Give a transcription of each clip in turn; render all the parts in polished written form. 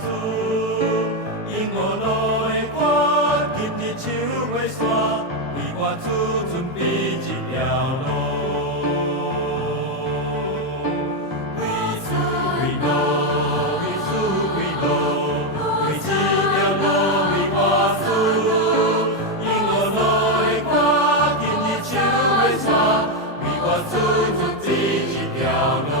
主，因我路的歌，今日手袂煞，为我主准备一条路。为主为路，为主为路，为这条路为我主，因我路的歌，今日手袂煞，为我主准备一条路。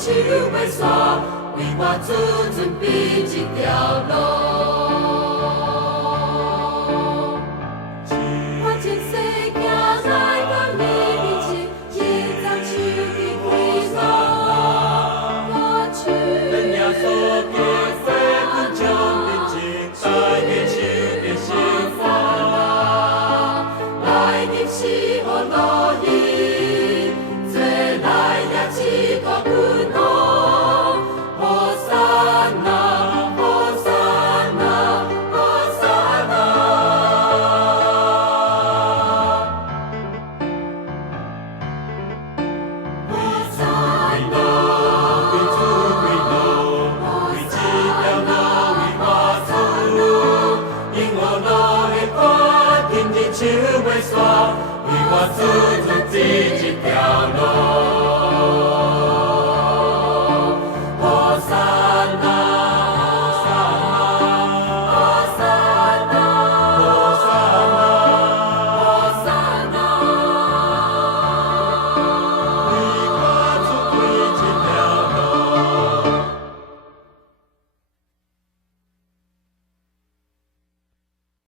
手袂煞，为我主准备一条路。我前世行来到你面前，也将手去挥洒。我手让耶稣结花，分享面前，带给手的幸福。来日是何路意？最来也只个苦恼。手袂煞，为我主准备一条路。